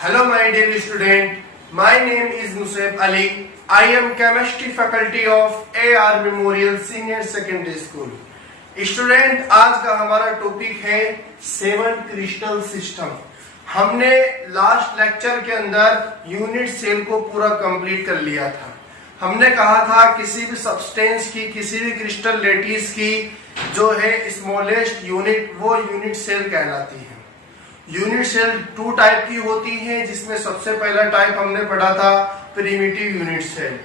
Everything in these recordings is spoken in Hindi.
Hello my dear student, my name is Nusayb Ali. I am chemistry faculty of AR Memorial Senior Secondary School. Student, आज का हमारा टॉपिक है 7 क्रिस्टल सिस्टम। हमने लास्ट लेक्चर के अंदर यूनिट सेल को पूरा कंप्लीट कर लिया था। हमने कहा था किसी भी सब्सटेंस की, किसी भी क्रिस्टल लेटिस की जो है स्मॉलेस्ट यूनिट, वो यूनिट सेल कहलाती है। यूनिट सेल 2 टाइप की होती है, जिसमें सबसे पहला टाइप हमने पढ़ा था प्रिमिटिव यूनिट सेल,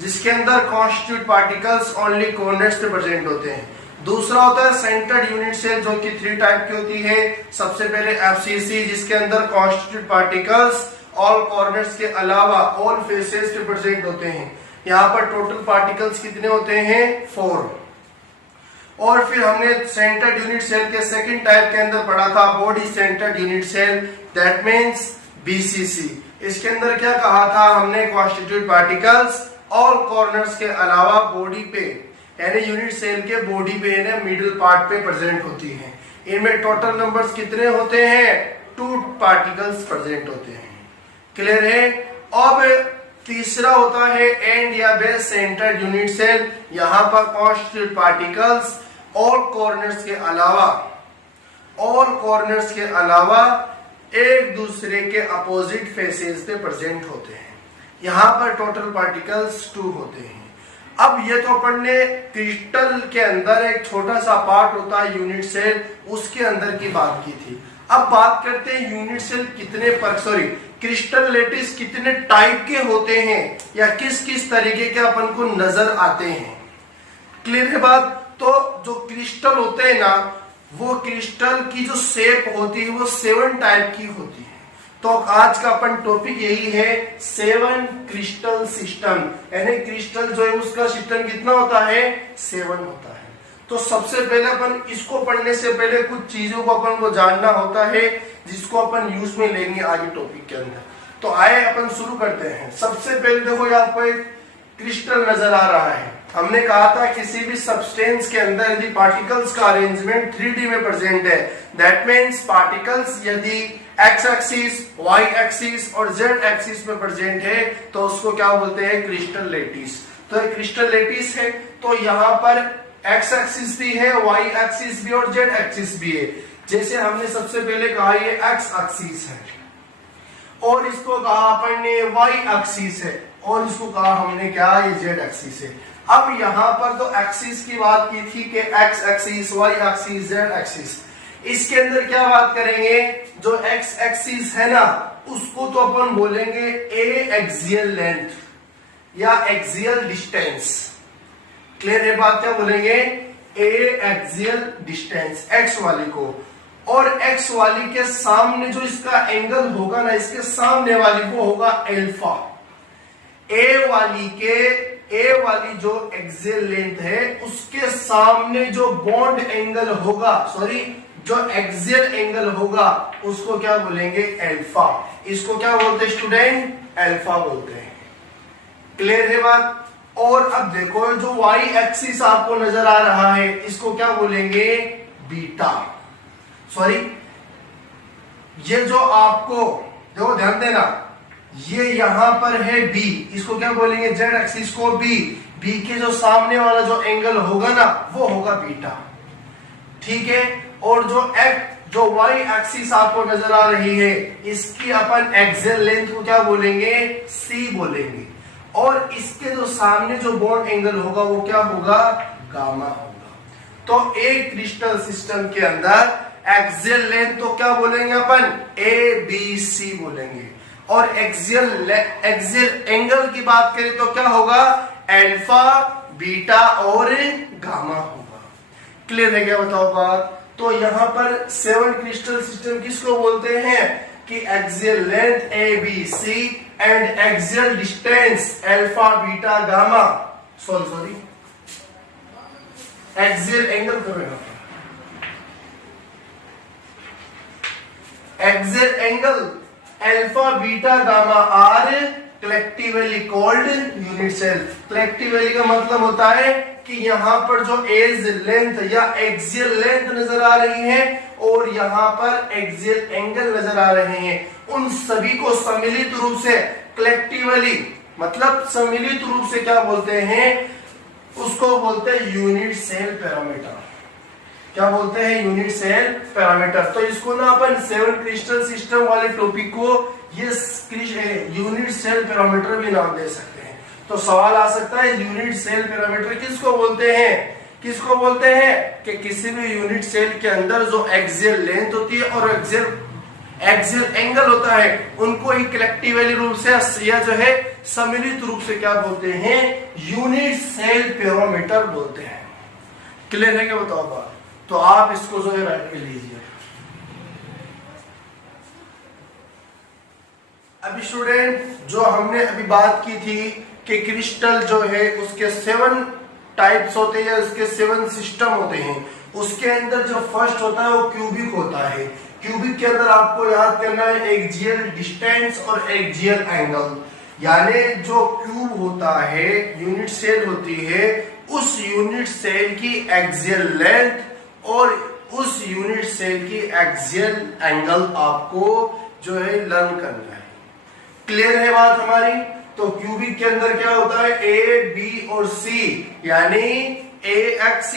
जिसके अंदर कॉन्स्टिट्यूट पार्टिकल्स ओनली कॉर्नर्स पे प्रेजेंट होते हैं। दूसरा होता है सेंटर्ड यूनिट सेल, जो कि 3 टाइप की होती है। सबसे पहले एफसीसी, जिसके अंदर कॉन्स्टिट्यूट पार्टिकल्स ऑल कॉर्नर्स के अलावा ऑल फेसेस पे प्रेजेंट होते हैं। यहाँ पर टोटल पार्टिकल्स कितने होते हैं? 4। और फिर हमने सेंटर्ड यूनिट सेल के सेकंड टाइप के अंदर पढ़ा था body centred unit cell, that means BCC. इसके अंदर क्या कहा था हमने? कॉन्स्टिट्यूट पार्टिकल्स ऑल कॉर्नर्स के अलावा बॉडी पे, यानी यूनिट सेल के बॉडी पे, यानी मिडिल पार्ट पे प्रेजेंट होती है। इनमें टोटल नंबर्स कितने होते हैं? 2 पार्टिकल्स प्रेजेंट होते हैं। क्लियर है? अब तीसरा होता है एंड या बेस सेंटर्ड यूनिट सेल। यहाँ पर कॉन्स्टिट्यूट पार्टिकल्स ऑल कॉर्नर्स के अलावा एक दूसरे के अपोजिट फेसेस पे प्रेजेंट होते हैं। यहाँ पर टोटल पार्टिकल्स 2 होते हैं। अब ये तो अपन ने क्रिस्टल के अंदर एक छोटा सा पार्ट होता है यूनिट सेल, उसके अंदर की बात की थी। अब बात करते हैं यूनिट सेल क्रिस्टल लेटिस कितने टाइप के होते हैं, या किस किस तरीके के अपन को नजर आते हैं। क्लियर है बात? तो जो क्रिस्टल होते हैं ना, वो क्रिस्टल की जो शेप होती है वो 7 टाइप की होती है। तो आज का अपन टॉपिक यही है 7 क्रिस्टल सिस्टम, यानी क्रिस्टल जो है उसका सिस्टम कितना होता है? 7 होता है। तो सबसे पहले अपन इसको पढ़ने से पहले कुछ चीजों को अपन को जानना होता है, जिसको अपन यूज में लेंगे आगे टॉपिक के अंदर। तो आए अपन शुरू करते हैं। सबसे पहले देखो, आपको एक क्रिस्टल नजर आ रहा है। हमने कहा था किसी भी सब्सटेंस के अंदर यदि पार्टिकल्स का अरेंजमेंट 3D में प्रेजेंट है, दैट मींस पार्टिकल्स यदि एक्स एक्सिस, वाई एक्सिस और जेड एक्सिस में प्रेजेंट है, तो उसको क्या बोलते हैं? Crystal lettuce. तो एक क्रिस्टल लेटिस है, तो यहाँ पर एक्स एक्सिस भी है, वाई एक्सिस भी और जेड एक्सिस भी है। जैसे हमने सबसे पहले कहा ये एक्स एक्सिस है, और इसको कहा अपन ने वाई एक्सिस है, और इसको कहा हमने क्या? ये जेड एक्सिस है। अब यहाँ पर तो एक्सिस की बात की थी कि x axis, y axis, z axis. इसके अंदर क्या बात करेंगे? जो एक्स एक्सिस है ना, उसको तो अपन बोलेंगे ए एक्सियल लेंथ या एक्सियल डिस्टेंस। क्लियर है बात? क्या बोलेंगे? ए एक्सियल डिस्टेंस, एक्स वाली को। और एक्स वाली के सामने जो इसका एंगल होगा ना, इसके सामने वाली वो होगा अल्फा। ए वाली जो एक्सियल लेंथ है, उसके सामने जो बॉन्ड एंगल होगा, जो एक्सियल एंगल होगा, उसको क्या बोलेंगे? अल्फा। इसको क्या बोलते हैं स्टूडेंट? अल्फा बोलते हैं। क्लियर है बात? और अब देखो, जो वाई एक्सिस आपको नजर आ रहा है, इसको क्या बोलेंगे? बीटा। ये जो आपको देखो, ध्यान देना, ये यहां पर है बी, इसको क्या बोलेंगे? जेड एक्सिस को बी। बी के जो सामने वाला जो एंगल होगा ना, वो होगा बीटा। ठीक है? और जो वाई एक्सिस आपको नजर आ रही है, इसकी अपन एक्सियल लेंथ को क्या बोलेंगे? सी बोलेंगे। और इसके जो सामने जो बॉन्ड एंगल होगा, वो क्या होगा? गामा होगा। तो एक क्रिस्टल सिस्टम के अंदर एक्सियल लेंथ तो क्या बोलेंगे अपन? ए बी सी बोलेंगे। और एक्सियल एंगल की बात करें तो क्या होगा? अल्फा, बीटा और गामा होगा। क्लियर है क्या? बताओ बात। तो यहाँ पर 7 क्रिस्टल सिस्टम किसको बोलते हैं? कि axial length A B C and axial distance alpha, beta, gamma. Sorry, axial angle करेगा। Axial angle alpha, beta, gamma are collectively called unit cell. Collectively का मतलब होता है कि यहाँ पर जो एज लेंथ या एक्सियल लेंथ नजर आ रही है और यहाँ पर एक्सियल एंगल नजर आ रहे हैं, उन सभी को सम्मिलित रूप से कलेक्टिवली, मतलब सम्मिलित रूप से क्या बोलते हैं, उसको बोलते हैं यूनिट सेल पैरामीटर। क्या बोलते हैं? Unit cell parameter. तो इसको ना अपन 7 क्रिस्टल सिस्टम वाले टॉपिक को ये यूनिट सेल पैरामीटर भी नाम दे सकते हैं। तो सवाल आ सकता है यूनिट सेल पैरामीटर किसको बोलते हैं? किसको बोलते हैं कि किसी भी यूनिट सेल के अंदर जो एक्सियल लेंथ होती है और एक्सियल एंगल होता है, उनको ही कलेक्टिवली रूप से या जो है सम्मिलित रूप से क्या बोलते हैं? यूनिट सेल पैरामीटर बोलते हैं। क्लियर है क्या? बताओ बात। तो आप इसको जो है राइट में लीजिए। अभी स्टूडेंट, जो हमने अभी बात की थी कि क्रिस्टल जो है उसके 7 टाइप्स होते हैं, उसके 7 सिस्टम होते हैं। उसके अंदर जो फर्स्ट होता है वो क्यूबिक होता है। क्यूबिक के अंदर आपको याद करना है एक्सियल डिस्टेंस और एक्सियल एंगल, यानी जो क्यूब होता है, यूनिट सेल होती है, उस यूनिट सेल की एक्सियल लेंथ और उस यूनिट सेल की एक्सियल एंगल आपको जो है लर्न करना है। क्लियर है बात हमारी? तो क्यूबिक के अंदर क्या होता है? ए, बी और सी, यानी एक्स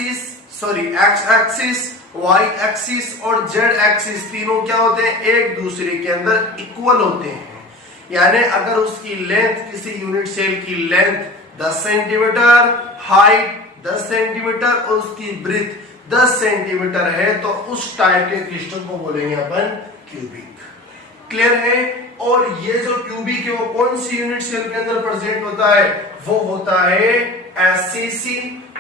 एक्सिस, वाई एक्सिस और जेड एक्सिस तीनों क्या होते हैं? एक दूसरे के अंदर इक्वल होते हैं। यानी अगर उसकी लेंथ, किसी यूनिट सेल की लेंथ 10 सेंटीमीटर, हाइट 10 सेंटीमीटर और उसकी ब्रीथ 10 सेंटीमीटर है, तो उस टाइप के क्रिस्टल को बोलेंगे अपन क्यूबिक। क्लियर है? और ये जो क्यूबिक है वो कौन सी यूनिट सेल के अंदर प्रेजेंट होता है? वो होता है एससीसी,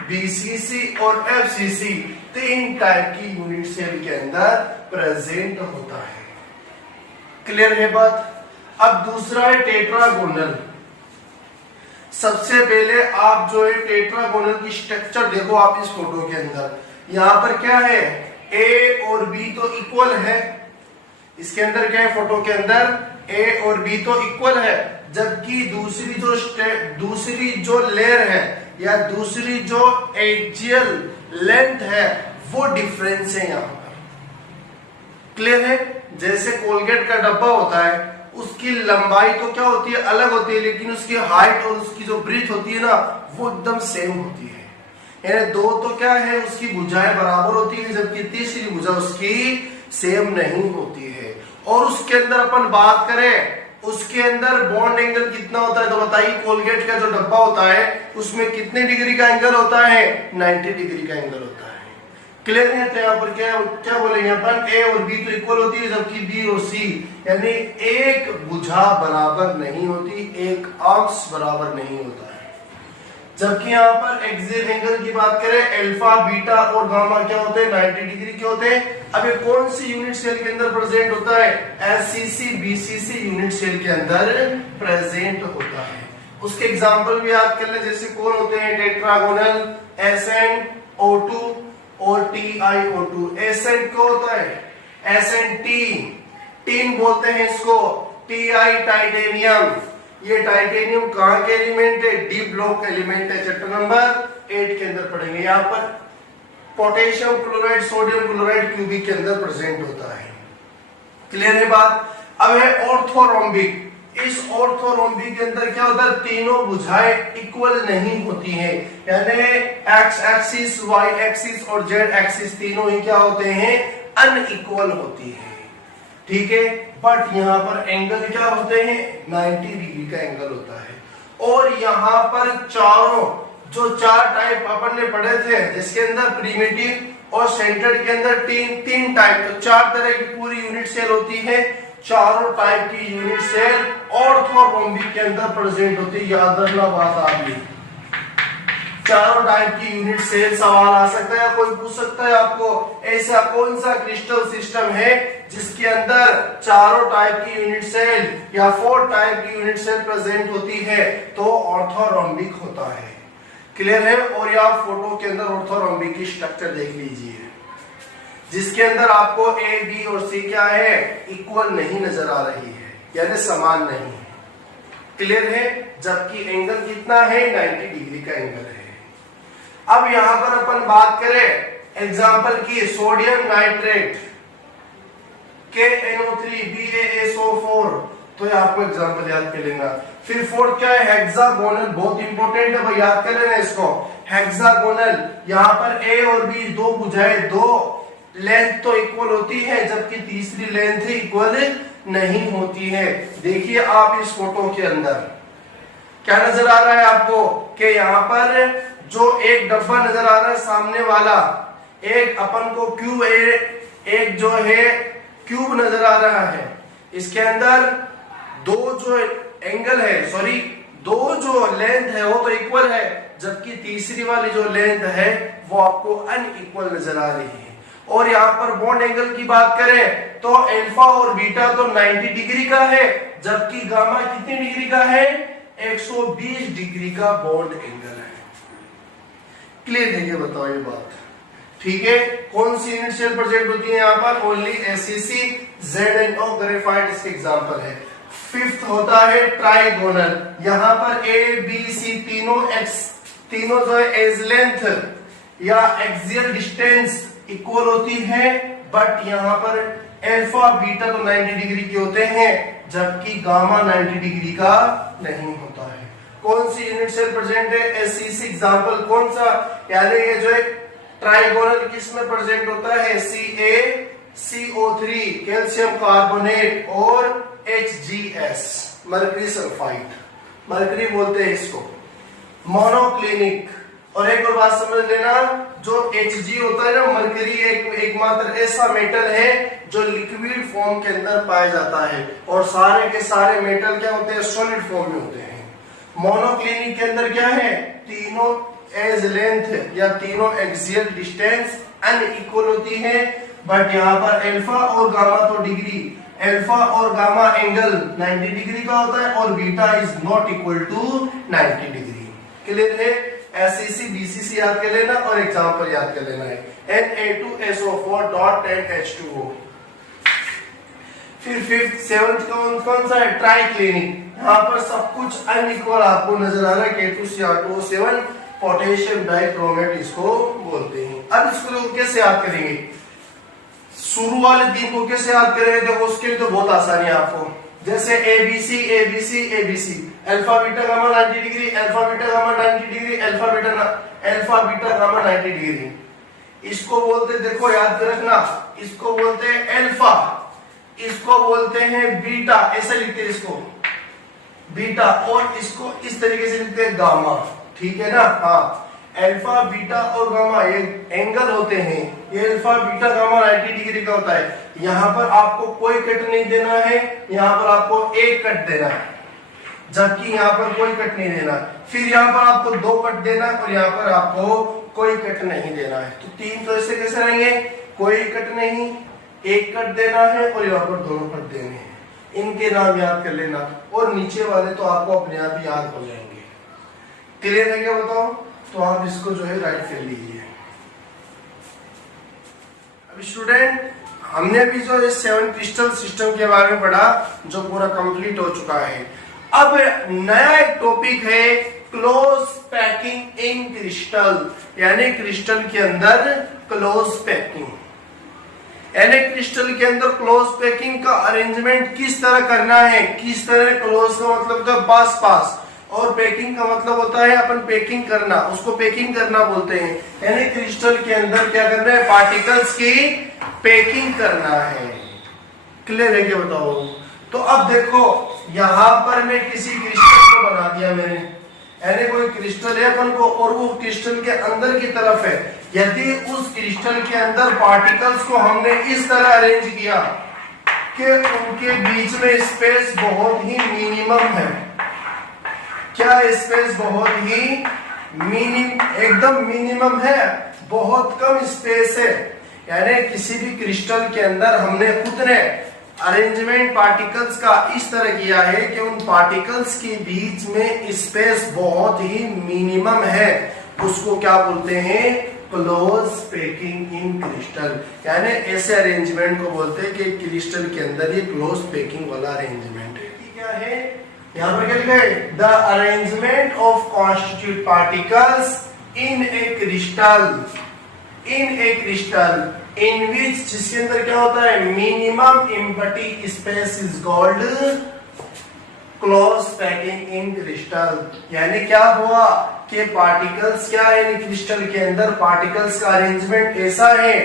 बीसीसी और एफसीसी, 3 टाइप की यूनिट सेल के अंदर प्रेजेंट होता है। क्लियर है बात? अब दूसरा है टेट्रागोनल। सबसे पहले आप जो है टेट्रागोनल की स्ट्रक्चर देखो आप इस फोटो के अंदर। यहाँ पर क्या है? ए और बी तो इक्वल है। इसके अंदर क्या है? फोटो के अंदर ए और बी तो इक्वल है, जबकि दूसरी जो लेयर है या दूसरी जो एक्सियल लेंथ है वो डिफरेंस है यहाँ पर। क्लियर है? जैसे कोलगेट का डब्बा होता है, उसकी लंबाई तो क्या होती है? अलग होती है, लेकिन उसकी हाइट और उसकी जो ब्रीथ होती है ना, वो एकदम सेम होती है। यानी दो तो क्या है? उसकी भुजाएं बराबर होती है, जबकि तीसरी भुजा उसकी सेम नहीं होती है। और उसके अंदर अपन बात करें, उसके अंदर बॉन्ड एंगल कितना होता है? तो बताइए, कोलगेट का जो डब्बा होता है उसमें कितने डिग्री का एंगल होता है? 90 डिग्री का एंगल होता है। क्लियर है? तो यहाँ पर क्या बोलेंगे अपन? ए और बी तो इक्वल होती है, जबकि बी और सी यानी एक भुजा बराबर नहीं होती, एक अक्ष बराबर नहीं होता है। जबकि यहाँ पर एक्सियल एंगल की बात करें, अल्फा, बीटा और गामा क्या होते हैं? 90 डिग्री के होते हैं। अब ये कौन सी यूनिट सेल के अंदर प्रेजेंट होता है? एससीसी, बीसीसी यूनिट सेल के अंदर प्रेजेंट होता है। उसके एग्जांपल भी याद कर ले, जैसे कौन होते हैं? टेट्रागोनल, SnO2 और TiO2। Sn क्या होता है? Sn टीन बोलते हैं इसको। Ti titanium. ये टाइटेनियम कहाँ के एलिमेंट है? डी ब्लॉक एलिमेंट है। चैप्टर नंबर 8 के अंदर पढ़ेंगे। यहाँ पर potassium chloride, sodium chloride cubic के अंदर प्रेजेंट होता है। क्लियर है बात? अब है ऑर्थोरोम्बिक। इस ऑर्थोरोम्बिक के अंदर क्या होता है? तीनों भुजाएं इक्वल नहीं होती हैं, यानी एक्स एक्सिस, वाई एक्सिस और जेड एक्सिस तीनों ही क्या होते हैं? अनइक्वल होती है। ठीक है? बट यहाँ पर एंगल क्या होते हैं? 90 डिग्री का एंगल होता है। और यहाँ पर जो 4 टाइप अपन ने पढ़े थे, जिसके अंदर प्रिमिटिव और सेंटर्ड के अंदर तीन टाइप, तो 4 तरह की पूरी यूनिट सेल होती है। चारों टाइप की यूनिट सेल ऑर्थोरोम्बिक के अंदर प्रेजेंट होती है। याद रखना बात आपकी। चारों टाइप की यूनिट सेल सवाल आ सकता है, कोई पूछ सकता है आपको ऐसा कौन सा क्रिस्टल सिस्टम है जिसके अंदर चारों टाइप की यूनिट सेल या 4 टाइप की यूनिट सेल प्रेजेंट होती है? तो ऑर्थोरोम्बिक होता है। क्लियर है? और ये आप फोटो के अंदर ऑर्थोरोम्बिक की स्ट्रक्चर देख लीजिए, जिसके अंदर आपको ए, बी और सी क्या है? इक्वल नहीं नजर आ रही है, यानी समान नहीं है। क्लियर है? जबकि एंगल कितना है? 90 डिग्री का एंगल है। अब यहां पर अपन बात करें एग्जाम्पल की, सोडियम नाइट्रेट KNO3 BaSO4, तो ये आपको एग्जाम्पल याद कर लेना। फिर फोर्थ क्या है, हेक्सागोनल, बहुत इंपॉर्टेंट है भाई, याद कर लेना इसको। हेक्सागोनल, यहाँ पर ए और बी दो भुजाएं, दो लेंथ तो इक्वल होती है, जबकि तीसरी लेंथ इक्वल नहीं होती है। देखिए आप इस फोटो के अंदर क्या नजर आ रहा है आपको कि यहाँ पर जो एक डब्बा नजर आ रहा है सामने वाला, एक अपन को क्यूब, एक जो है क्यूब नजर आ रहा है, इसके अंदर दो जो एंगल है, सॉरी दो जो लेंथ है वो तो इक्वल है, जबकि तीसरी वाली जो लेंथ है वो आपको अनइक्वल नजर आ रही है। और यहाँ पर बॉन्ड एंगल की बात करें तो अल्फा और बीटा तो 90 डिग्री का है, जबकि गामा कितनी डिग्री का है, 120 डिग्री का बॉन्ड एंगल है। क्लियर है ये, बताओ ये बात ठीक है। कौन सी यूनिट सेल प्रेजेंट होती है यहाँ पर, ओनली SEC ZnO ग्रेफाइट इसके एग्जांपल है। फिफ्थ होता है ट्राइगोनल, यहाँ पर ABC तीनों जो है एज लेंथ या एक्सियल डिस्टेंस इक्वल होती है, बट यहाँ पर अल्फा बीटा तो 90 डिग्री के होते हैं, जबकि गामा 90 डिग्री का नहीं होता है। कौन सी यूनिट सेल प्रेजेंट है, SEC एग्जांपल कौन सा, यानी ये जो है ट्राइगोनल किस में प्रेजेंट होता है, CaCO3 कैल्शियम कार्बोनेट और HGS मरकरी सल्फाइड, मरकरी बोलते हैं इसको। मोनोक्लिनिक, और एक और बात समझ लेना, जो Hg होता है ना, मरकरी एकमात्र ऐसा मेटल है जो लिक्विड फॉर्म के अंदर पाया जाता है, और सारे के सारे मेटल क्या होते हैं, सॉलिड फॉर्म में होते हैं। मोनोक्लिनिक के अंदर क्या है, तीनों एज लेंथ या तीनों एक्सियल डिस्टेंस अनइक्वल होती है, बट यहाँ पर अल्फा और गामा तो डिग्री, अल्फा और गामा एंगल 90 डिग्री का होता है, और beta is not equal to 90 degree. Clear है, SEC BCC याद कर लेना और एग्जांपल याद कर लेना है, Na2SO4.10H2O। फिर फिफ्थ सेवंथ कौन सा है, ट्राइक्लिनिक, यहाँ पर सब कुछ अनइक्वल आपको नजर आ रहा है, K2Cr2O7 पोटेशियम डाइक्रोमेट इसको बोलते हैं। अब इसको लोग कैसे याद करेंगे, शुरू वाले तीन को कैसे याद करेंगे, देखो उसके लिए तो बहुत आसानी है आपको, जैसे ABC ABC ABC, alpha beta gamma 90 degree, alpha beta gamma 90 degree, alpha beta gamma 90 degree, इसको बोलते, देखो याद रखना, इसको बोलते हैं अल्फा, इसको बोलते हैं बीटा, ऐसे लिखते हैं इसको बीटा, और इसको इस तरीके से लिखते हैं गामा, ठीक है ना। हाँ, अल्फा बीटा और गामा ये एंगल होते हैं, ये अल्फा बीटा गामा 90 डिग्री का होता है। यहाँ पर आपको कोई कट नहीं देना है, यहाँ पर आपको एक कट देना है, जबकि यहाँ पर कोई कट नहीं देना। फिर यहाँ पर आपको दो कट देना है और यहाँ पर आपको कोई कट नहीं देना है। तो तीन तो ऐसे कैसे रहेंगे, कोई कट नहीं, एक कट देना है और यहाँ पर दोनों कट देने हैं, इनके नाम याद कर लेना, और नीचे वाले तो आपको अपने आप ही याद हो जाएंगे। क्लियर है क्या, बताओ, तो आप इसको जो है राइट कर लीजिए। अब स्टूडेंट, हमने भी जो इस 7 क्रिस्टल सिस्टम के बारे में पढ़ा, जो पूरा कंप्लीट हो चुका है। अब नया एक टॉपिक है क्लोज पैकिंग इन क्रिस्टल, यानी क्रिस्टल के अंदर क्लोज पैकिंग, यानी क्रिस्टल के अंदर क्लोज पैकिंग का अरेंजमेंट किस तरह करना है, किस तरह क्लोज का मतलब तो पास पास, और पैकिंग का मतलब होता है अपन पैकिंग करना, उसको पैकिंग करना बोलते हैं, यानी क्रिस्टल के अंदर क्या करना है, पार्टिकल्स की पैकिंग करना है। क्लियर है क्या, बताओ। तो अब देखो यहाँ पर मैं किसी क्रिस्टल को बना दिया मैंने, यानी कोई क्रिस्टल है अपन को, और वो क्रिस्टल के अंदर की तरफ है, यदि उस क्रिस्टल के अंदर पार्टिकल्स को हमने इस तरह अरेंज किया कि उनके बीच में स्पेस बहुत ही मिनिमम है, क्या स्पेस बहुत ही एकदम मिनिमम है, बहुत कम स्पेस है, यानी किसी भी क्रिस्टल के अंदर हमने उतने अरेंजमेंट पार्टिकल्स का इस तरह किया है कि उन पार्टिकल्स के बीच में स्पेस बहुत ही मिनिमम है, उसको क्या बोलते हैं, क्लोज पैकिंग इन क्रिस्टल, यानी ऐसे अरेंजमेंट को बोलते हैं कि क्रिस्टल के अंदर ये क्लोज पैकिंग वाला अरेंजमेंट है। क्या है यहाँ पर, क्या लिखा है, the arrangement of constitute particles in a crystal in which, जिसके अंदर क्या होता है, minimum empty space is called close packing in crystal. यानी क्या हुआ कि पार्टिकल्स क्या है, क्रिस्टल के अंदर पार्टिकल्स का अरेंजमेंट ऐसा है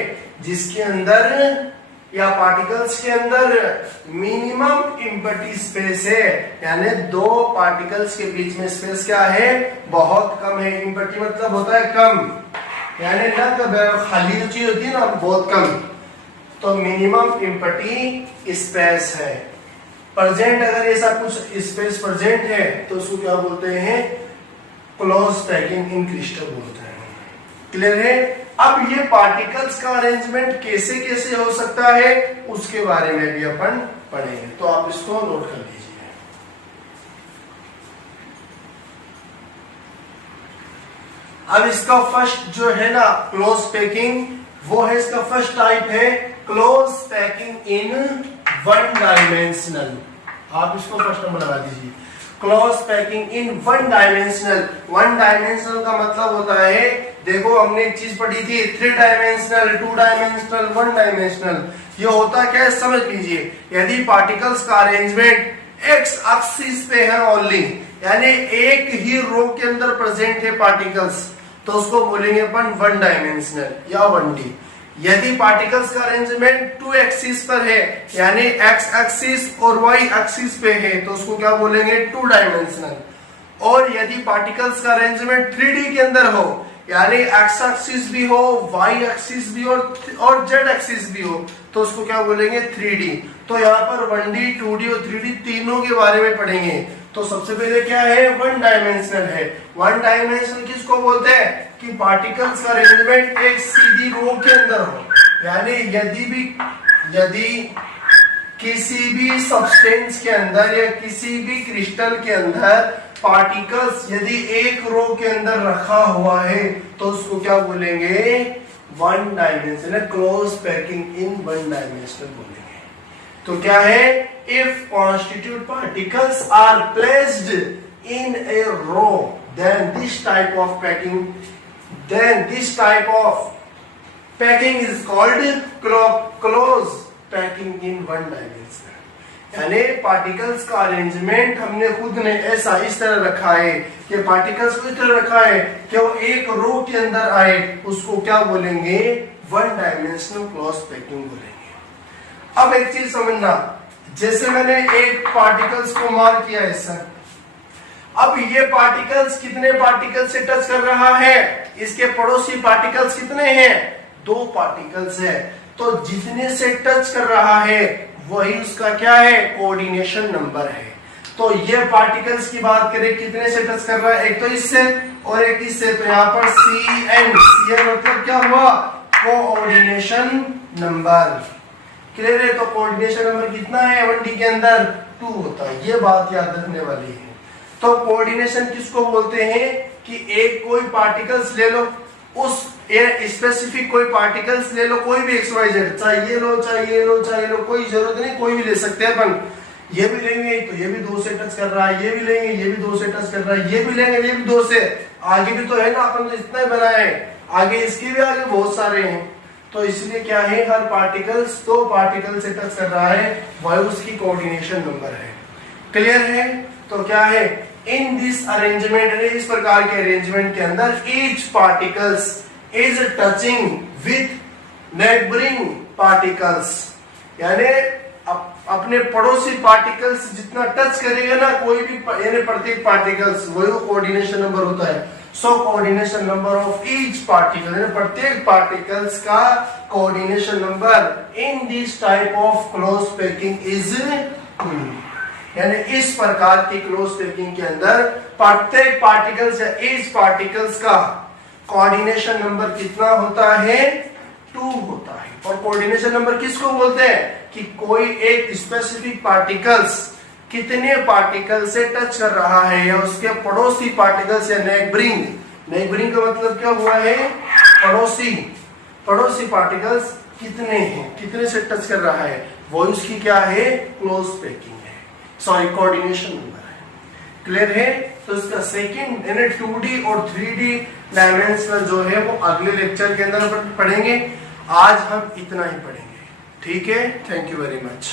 जिसके अंदर या पार्टिकल्स के अंदर मिनिमम एम्प्टी स्पेस है, यानी दो पार्टिकल्स के बीच में स्पेस क्या है, बहुत कम है। एम्प्टी मतलब होता है कम, यानी ना खाली चीज होती है ना बहुत कम, तो मिनिमम एम्प्टी स्पेस है। प्रेजेंट अगर ऐसा कुछ स्पेस प्रेजेंट है तो उसको क्या बोलते हैं, क्लोज पैकिंग इन क्रिस्टल बोलते हैं। क्लियर है। अब ये पार्टिकल्स का अरेंजमेंट कैसे कैसे हो सकता है उसके बारे में भी अपन पढ़ेंगे, तो आप इसको नोट कर लीजिए। अब इसका फर्स्ट जो है ना क्लोज पैकिंग, वो है इसका फर्स्ट टाइप है close packing in one dimensional. आप इसको फर्स्ट नंबर लगा दीजिए, close packing in one dimensional. One dimensional का मतलब होता है, देखो हमने एक चीज पढ़ी थी, 3 डायमेंशनल, 2 डायमेंशनल, 1 डायमेंशनल। ये होता क्या है समझ लीजिए, यदि पार्टिकल्स का अरेंजमेंट एक्स एक्सिस पे है ओनली, यानी एक ही रो के अंदर प्रेजेंट है पार्टिकल्स, तो उसको बोलेंगे अपन 1 डायमेंशनल या 1D। यदि पार्टिकल्स का अरेंजमेंट 2 एक्सिस पर है, यानी एक्स एक्सिस और वाई एक्सिस पे है, तो उसको क्या बोलेंगे 2 डायमेंशनल। और यदि पार्टिकल्स का अरेंजमेंट 3D के अंदर हो, यानी एक्स एक्सिस भी हो, वाई एक्सिस भी हो और जेड एक्सिस भी हो, तो उसको क्या बोलेंगे 3D। तो यहाँ पर 1D, 2D और 3D तीनों के बारे में पढ़ेंगे। तो सबसे पहले क्या है, 1 डायमेंशनल है। 1 डायमेंशनल किसको बोलते हैं कि पार्टिकल्स का अरेंजमेंट एक सीधी रो के अंदर हो, यानी यदि किसी भी सब्सटेंस के अंदर या किसी भी क्रिस्टल के अंदर पार्टिकल्स यदि एक रो के अंदर रखा हुआ है, तो उसको क्या बोलेंगे 1 dimensional, close packing in 1 dimensional बोलेंगे। तो क्या है, if constitute particles are placed in a row, then this type of packing is called close packing in 1 dimension। यानी पार्टिकल्स का अरेंजमेंट हमने खुद ने ऐसा इस तरह रखा है कि पार्टिकल्स को इस तरह रखा है कि वो एक रो के अंदर आए, उसको क्या बोलेंगे 1 डायमेंशनल क्लोज पैकिंग बोलेंगे। अब एक चीज समझना, जैसे मैंने एक पार्टिकल्स को मार्क किया ऐसा, अब ये पार्टिकल्स कितने पार्टिकल्स से टच कर रहा है, इसके पड़ोसी पार्टिकल्स कितने हैं, 2 पार्टिकल्स है। तो जितने से टच कर रहा है वही उसका क्या है, कोऑर्डिनेशन नंबर है। तो ये पार्टिकल्स की बात करें कितने से टच कर रहा है, एक तो इससे और एक इससे, तो यहाँ पर CN मतलब क्या हुआ, कोऑर्डिनेशन नंबर। क्लियर है। तो कोऑर्डिनेशन नंबर कितना है 1D के अंदर 2 होता है, ये बात याद रखने वाली है। तो कोऑर्डिनेशन किसको बोलते हैं कि एक कोई पार्टिकल्स ले लो, उस स्पेसिफिक कोई पार्टिकल्स ले लो, कोई भी XYZ, चाहे लो, कोई जरूरत नहीं, कोई भी ले सकते हैं अपन। ये भी लेंगे तो ये भी 2 से टच कर रहा है, ये भी लेंगे ये भी 2 से टच कर रहा है, ये भी लेंगे ये भी 2 से, आगे भी तो है ना, अपन तो इतना ही बनाए हैं, आगे इसके भी आगे बहुत सारे हैं। तो इसलिए क्या है, हर पार्टिकल्स 2 पार्टिकल से टच कर रहा है, वह उसकी कोऑर्डिनेशन नंबर है। क्लियर है। तो क्या है, इन दिस अरेंजमेंट, इस प्रकार के अरेंजमेंट के अंदर each particles is touching with neighbouring particles, यानी अपने पड़ोसी पार्टिकल्स जितना टच करेगा ना कोई भी, यानी प्रत्येक पार्टिकल्स, वही कोऑर्डिनेशन नंबर होता है। So coordination number of each particle, यानी प्रत्येक पार्टिकल्स का coordination number in this type of close packing is 2। यानी इस प्रकार की क्लोज पैकिंग के अंदर प्रत्येक पार्टिकल्स या ईच पार्टिकल्स का कोऑर्डिनेशन नंबर कितना होता है, 2 होता है। और कोऑर्डिनेशन नंबर किसको बोलते हैं कि कोई एक स्पेसिफिक पार्टिकल्स कितने पार्टिकल से टच कर रहा है, या उसके पड़ोसी पार्टिकल्स या नेबरिंग का मतलब क्या हुआ है, पड़ोसी पार्टिकल्स कितने हैं, कितने से टच कर रहा है, वो उसकी क्या है, क्लोज पैकिंग है, सॉरी कोऑर्डिनेशन नंबर है। क्लियर है? तो इसका सेकंड यानी 2D और 3D डायमेंशनल जो है वो अगले लेक्चर के अंदर पढ़ेंगे। आज हम इतना ही पढ़ेंगे। ठीक है, थैंक यू वेरी मच।